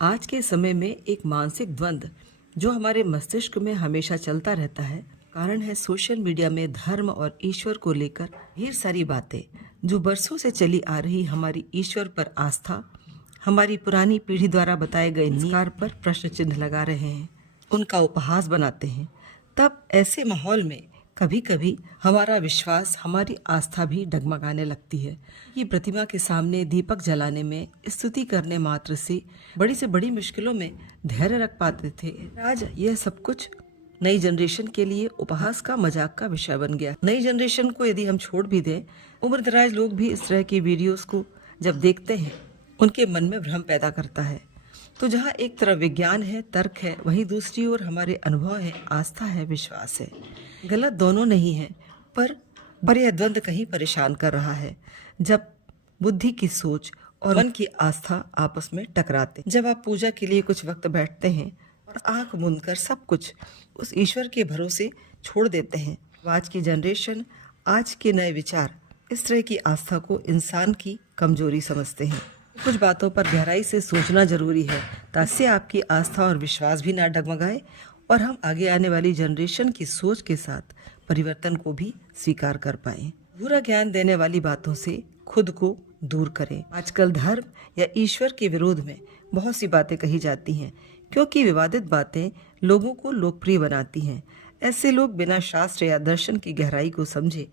आज के समय में एक मानसिक द्वंद्व जो हमारे मस्तिष्क में हमेशा चलता रहता है, कारण है सोशल मीडिया में धर्म और ईश्वर को लेकर ढेर सारी बातें जो बरसों से चली आ रही हमारी ईश्वर पर आस्था, हमारी पुरानी पीढ़ी द्वारा बताए गए निकार पर प्रश्न चिन्ह लगा रहे हैं, उनका उपहास बनाते हैं। तब ऐसे माहौल में कभी कभी हमारा विश्वास, हमारी आस्था भी डगमगाने लगती है कि प्रतिमा के सामने दीपक जलाने में, स्तुति करने मात्र से बड़ी मुश्किलों में धैर्य रख पाते थे। आज यह सब कुछ नई जनरेशन के लिए उपहास का, मजाक का विषय बन गया। नई जनरेशन को यदि हम छोड़ भी दें, उम्रदराज लोग भी इस तरह की वीडियोस को जब देखते हैं, उनके मन में भ्रम पैदा करता है। तो जहाँ एक तरफ विज्ञान है, तर्क है, वहीं दूसरी ओर हमारे अनुभव है, आस्था है, विश्वास है। गलत दोनों नहीं है, पर यह द्वंद्व कहीं परेशान कर रहा है। जब बुद्धि की सोच और मन की आस्था आपस में टकराते, जब आप पूजा के लिए कुछ वक्त बैठते हैं और आंख मूंद कर सब कुछ उस ईश्वर के भरोसे छोड़ देते हैं। आज की जनरेशन, आज के नए विचार इस तरह की आस्था को इंसान की कमजोरी समझते हैं। कुछ बातों पर गहराई से सोचना जरूरी है ताकि आपकी आस्था और विश्वास भी ना डगमगाए और हम आगे आने वाली जनरेशन की सोच के साथ परिवर्तन को भी स्वीकार कर पाएं। बुरा ज्ञान देने वाली बातों से खुद को दूर करें। आजकल धर्म या ईश्वर के विरोध में बहुत सी बातें कही जाती हैं, क्योंकि विवादित बातें लोगों को लोकप्रिय बनाती हैं। ऐसे लोग बिना शास्त्र या दर्शन की गहराई को समझे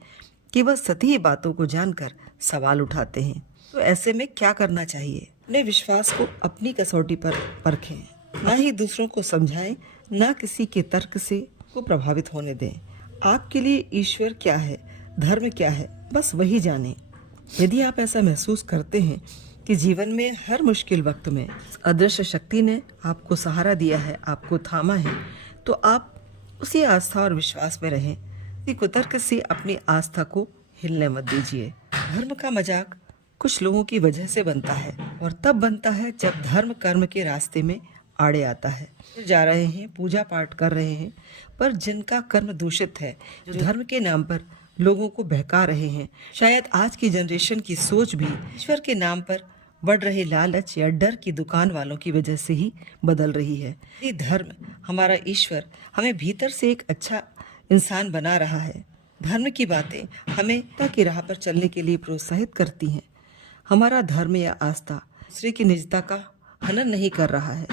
केवल सतही बातों को जानकर सवाल उठाते हैं। तो ऐसे में क्या करना चाहिए? अपने विश्वास को अपनी कसौटी पर परखें, ना ही दूसरों को समझाएं, ना किसी के तर्क से को प्रभावित होने दें। आपके लिए ईश्वर क्या है, धर्म क्या है, बस वही जानें। यदि आप ऐसा महसूस करते हैं कि जीवन में हर मुश्किल वक्त में अदृश्य शक्ति ने आपको सहारा दिया है, आपको थामा है, तो आप उसी आस्था और विश्वास में रहें। किसी कुतर्क से अपनी आस्था को हिलने मत दीजिए। धर्म का मजाक कुछ लोगों की वजह से बनता है, और तब बनता है जब धर्म कर्म के रास्ते में आड़े आता है। जा रहे हैं, पूजा पाठ कर रहे हैं, पर जिनका कर्म दूषित है, जो धर्म के नाम पर लोगों को बहका रहे हैं, शायद आज की जनरेशन की सोच भी ईश्वर के नाम पर बढ़ रहे लालच या डर की दुकान वालों की वजह से ही बदल रही है। ये धर्म, हमारा ईश्वर हमें भीतर से एक अच्छा इंसान बना रहा है। धर्म की बातें हमें तक की राह पर चलने के लिए प्रोत्साहित करती हैं। हमारा धर्म या आस्था दूसरे की निजता का हनन नहीं कर रहा है,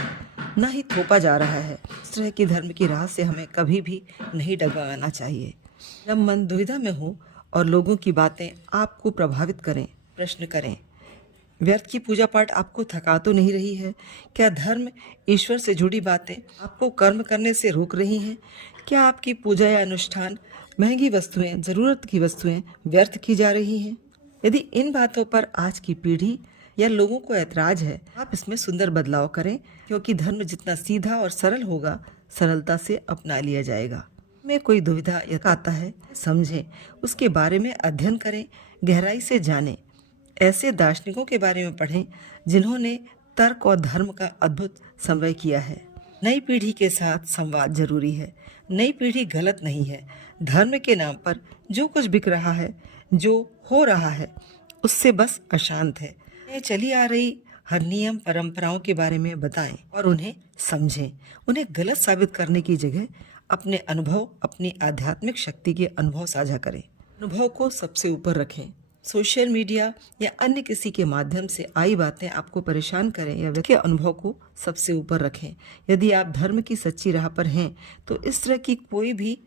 ना ही थोपा जा रहा है। इस तरह की धर्म की राह से हमें कभी भी नहीं डगमगाना चाहिए। जब मन दुविधा में हो और लोगों की बातें आपको प्रभावित करें, प्रश्न करें। व्यर्थ की पूजा पाठ आपको थका तो नहीं रही है? क्या धर्म, ईश्वर से जुड़ी बातें आपको कर्म करने से रोक रही हैं? क्या आपकी पूजा या अनुष्ठान, महंगी वस्तुएं, जरूरत की वस्तुएं व्यर्थ की जा रही हैं? यदि इन बातों पर आज की पीढ़ी या लोगों को ऐतराज है, आप इसमें सुंदर बदलाव करें, क्योंकि धर्म जितना सीधा और सरल होगा, सरलता से अपना लिया जाएगा। में कोई दुविधा या आता है, समझें, उसके बारे में अध्ययन करें, गहराई से जानें। ऐसे दार्शनिकों के बारे में पढ़ें जिन्होंने तर्क और धर्म का अद्भुत समन्वय किया है। नई पीढ़ी के साथ संवाद जरूरी है। नई पीढ़ी गलत नहीं है। धर्म के नाम पर जो कुछ बिक रहा है, जो हो रहा है, उससे बस अशांत है। चली आ रही हर नियम, परंपराओं के बारे में बताएं और उन्हें समझें। उन्हें गलत साबित करने की जगह अपने अनुभव, अपनी आध्यात्मिक शक्ति के अनुभव साझा करें। अनुभव को सबसे ऊपर रखें। सोशल मीडिया या अन्य किसी के माध्यम से आई बातें आपको परेशान करें या व्यक्ति के अनुभव को सबसे ऊपर रखें। यदि आप धर्म की सच्ची राह पर हैं, तो इस तरह की कोई भी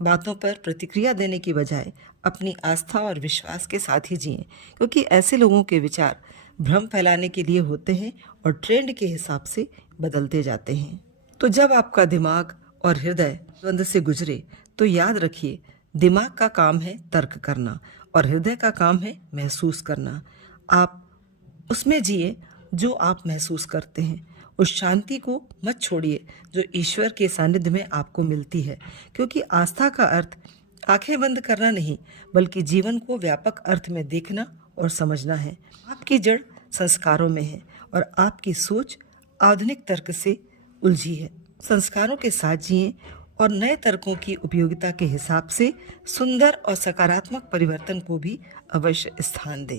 बातों पर प्रतिक्रिया देने की बजाय अपनी आस्था और विश्वास के साथ ही जिएं, क्योंकि ऐसे लोगों के विचार भ्रम फैलाने के लिए होते हैं और ट्रेंड के हिसाब से बदलते जाते हैं। तो जब आपका दिमाग और हृदय द्वंद्व से गुजरे, तो याद रखिए, दिमाग का काम है तर्क करना और हृदय का काम है महसूस करना। आप उसमें जिए जो आप महसूस करते हैं। उस शांति को मत छोड़िए जो ईश्वर के सानिध्य में आपको मिलती है, क्योंकि आस्था का अर्थ आंखें बंद करना नहीं, बल्कि जीवन को व्यापक अर्थ में देखना और समझना है। आपकी जड़ संस्कारों में है और आपकी सोच आधुनिक तर्क से उलझी है। संस्कारों के साथ जिएं और नए तर्कों की उपयोगिता के हिसाब से सुंदर और सकारात्मक परिवर्तन को भी अवश्य स्थान दें।